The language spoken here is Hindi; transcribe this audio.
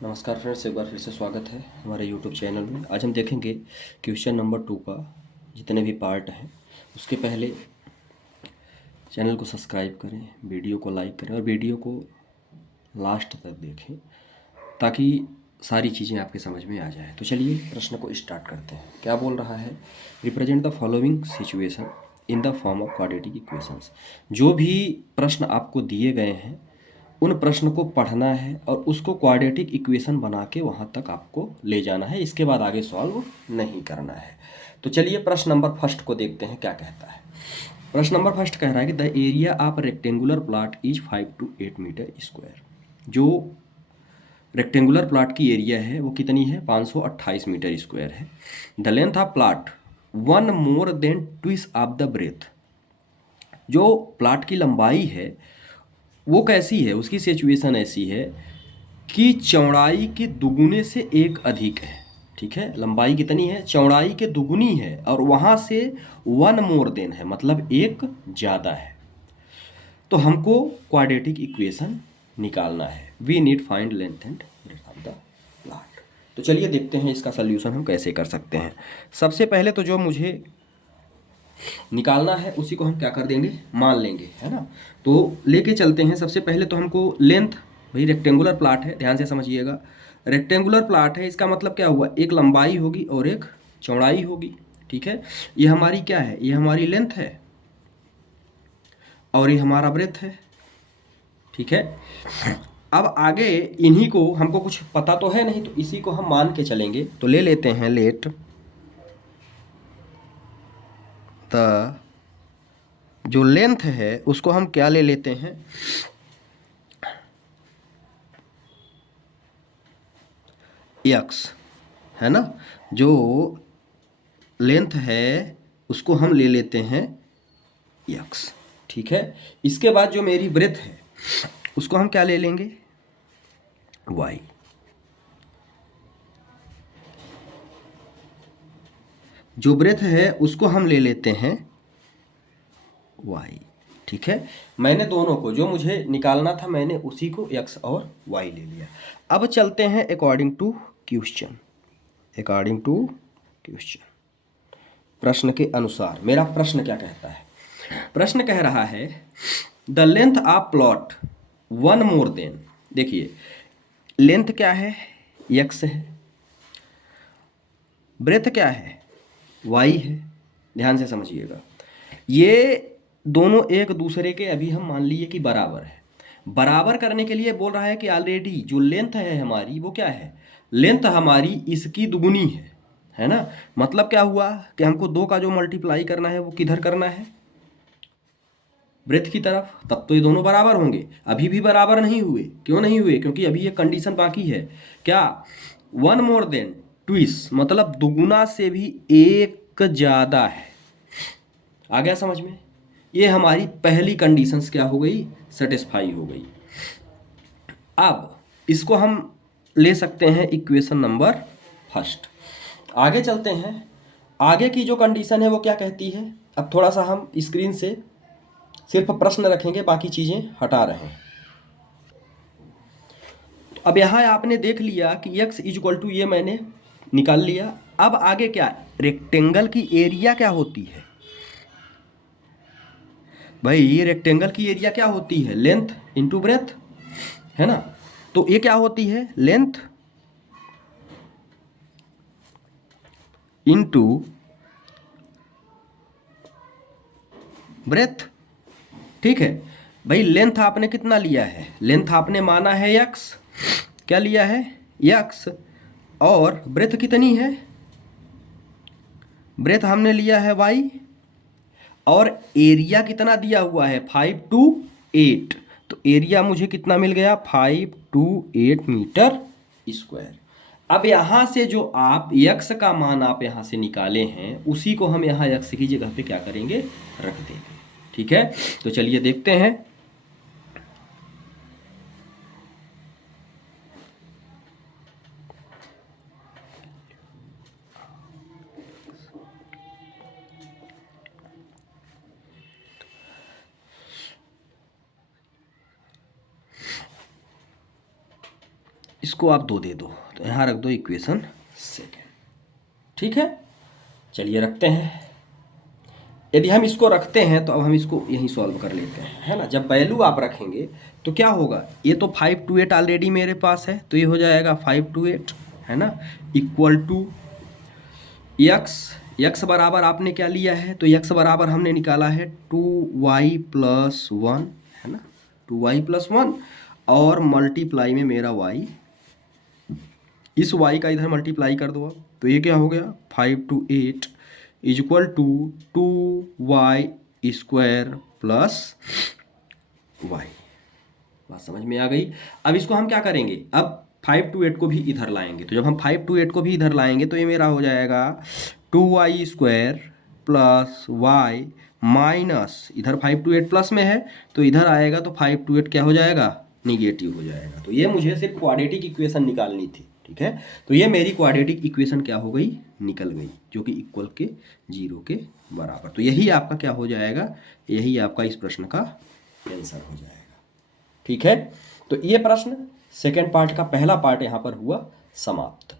नमस्कार फ्रेंड्स, एक बार फिर से स्वागत है हमारे यूट्यूब चैनल में। आज हम देखेंगे क्वेश्चन नंबर 2 का जितने भी पार्ट हैं। उसके पहले चैनल को सब्सक्राइब करें, वीडियो को लाइक करें और वीडियो को लास्ट तक देखें ताकि सारी चीज़ें आपके समझ में आ जाए। तो चलिए प्रश्न को स्टार्ट करते हैं। क्या बोल रहा है? Represent the following situation in the form of quadratic equations. जो भी प्रश्न आपको दिए गए हैं उन प्रश्न को पढ़ना है और उसको क्वाड्रेटिक इक्वेशन बना के वहाँ तक आपको ले जाना है। इसके बाद आगे सॉल्व नहीं करना है। तो चलिए प्रश्न नंबर फर्स्ट को देखते हैं क्या कहता है। प्रश्न नंबर फर्स्ट कह रहा है कि the area of rectangular plot is 5 to 8 metre square. जो रेक्टेंगुलर प्लॉट की एरिया है वो कितनी है? 528 मीटर स्क्वायर है। The length of plot 1 more than twice of the breadth. जो प्लॉट की लंबाई है वो कैसी है? उसकी सिचुएशन ऐसी है कि चौड़ाई के दुगुने से एक अधिक है। ठीक है, लंबाई कितनी है? चौड़ाई के दुगुनी है और वहाँ से 1 more than है, मतलब एक ज़्यादा है। तो हमको क्वाड्रेटिक इक्वेशन निकालना है। We need find length and breadth of the plot. तो चलिए देखते हैं इसका सल्यूशन हम कैसे कर सकते हैं। सबसे पहले तो जो मुझे निकालना है उसी को हम क्या कर देंगे? मान लेंगे, है ना। तो लेके चलते हैं। सबसे पहले तो हमको लेंथ, भाई रेक्टेंगुलर प्लॉट है, ध्यान से समझिएगा। रेक्टेंगुलर प्लॉट है, इसका मतलब क्या हुआ? एक लंबाई होगी और एक चौड़ाई होगी। ठीक है, ये हमारी क्या है? ये हमारी लेंथ है और ये हमारा ब्रेथ है। ठीक है, अब आगे इन्हीं को हमको कुछ पता तो है नहीं, तो इसी को हम मान के चलेंगे। तो ले लेते हैं लेट द, जो लेंथ है उसको हम क्या ले लेते हैं? एक्स, है ना। जो लेंथ है उसको हम ले लेते हैं एक्स। ठीक है, इसके बाद जो मेरी ब्रेथ है उसको हम क्या ले लेंगे? वाई। जो ब्रेथ है उसको हम ले लेते हैं वाई। ठीक है, मैंने दोनों को, जो मुझे निकालना था मैंने उसी को एक्स और वाई ले लिया। अब चलते हैं according to question. According to question, प्रश्न के अनुसार मेरा प्रश्न क्या कहता है? प्रश्न कह रहा है the length of plot 1 more than। देखिए लेंथ क्या है? एक्स है। ब्रेथ क्या है? वाई है। ध्यान से समझिएगा, ये दोनों एक दूसरे के अभी हम मान लिए कि बराबर है। बराबर करने के लिए बोल रहा है कि ऑलरेडी जो लेंथ है हमारी वो क्या है? लेंथ हमारी इसकी दुगुनी है ना। मतलब क्या हुआ कि हमको दो का जो मल्टीप्लाई करना है वो किधर करना है? ब्रेथ की तरफ। तब तो ये दोनों बराबर होंगे। अभी भी बराबर नहीं हुए। क्यों नहीं हुए? क्योंकि अभी ये कंडीशन बाकी है। क्या? 1 more than ट्विस, मतलब दुगुना से भी एक ज़्यादा है। आ गया समझ में? ये हमारी पहली कंडीशंस क्या हो गई? सेटिस्फाई हो गई। अब इसको हम ले सकते हैं इक्वेशन नंबर फर्स्ट। आगे चलते हैं। आगे की जो कंडीशन है वो क्या कहती है? अब थोड़ा सा हम स्क्रीन से सिर्फ प्रश्न रखेंगे, बाकी चीज़ें हटा रहे हैं। तो अब यहाँ आपने देख लिया कि x इक्वल टू ये मैंने निकाल लिया। अब आगे क्या? रेक्टेंगल की एरिया क्या होती है? भाई ये रेक्टेंगल की एरिया क्या होती है? लेंथ इंटू ब्रेथ, है ना। तो ये क्या होती है? Length into breadth. ठीक है भाई, लेंथ आपने कितना लिया है? लेंथ आपने माना है x, क्या लिया है? x। और ब्रेथ कितनी है? ब्रेथ हमने लिया है y। और एरिया कितना दिया हुआ है? 5 to 8। तो एरिया मुझे कितना मिल गया? 5 to 8 मीटर स्क्वायर। अब यहाँ से जो आप x का मान आप यहाँ से निकाले हैं उसी को हम यहाँ x की जगह पे क्या करेंगे? रख देंगे। ठीक है, तो चलिए देखते हैं। इसको आप 2 दे दो, तो यहाँ रख दो इक्वेशन सेकेंड। ठीक है, चलिए रखते हैं। यदि हम इसको रखते हैं तो अब हम इसको यहीं सॉल्व कर लेते हैं, है ना। जब वैल्यू आप रखेंगे तो क्या होगा, ये तो 5 to 8 ऑलरेडी मेरे पास है, तो ये हो जाएगा 5 to 8, है ना, इक्वल टू यक्स बराबर आपने क्या लिया है, तो यक्स बराबर हमने निकाला है 2y+1, है ना, 2y+1, और मल्टीप्लाई में मेरा y, इस y का इधर मल्टीप्लाई कर दो अब, तो ये क्या हो गया 5 to 8 is equal to 2y² plus y। बात समझ में आ गई। अब इसको हम क्या करेंगे, अब 5 to 8 को भी इधर लाएंगे, तो जब हम 5 to 8 को भी इधर लाएंगे तो ये मेरा हो जाएगा 2y² प्लस y माइनस, इधर 5 to 8 प्लस में है तो इधर आएगा तो 5 to 8 क्या हो जाएगा, निगेटिव हो जाएगा। तो ये मुझे सिर्फ क्वाड्रेटिक इक्वेशन निकालनी थी, ठीक है। तो ये मेरी क्वाड्रेटिक इक्वेशन क्या हो गई, निकल गई, जो कि इक्वल के 0 के बराबर। तो यही आपका क्या हो जाएगा, यही आपका इस प्रश्न का आंसर हो जाएगा। ठीक है, तो ये प्रश्न सेकेंड पार्ट का पहला पार्ट यहाँ पर हुआ समाप्त।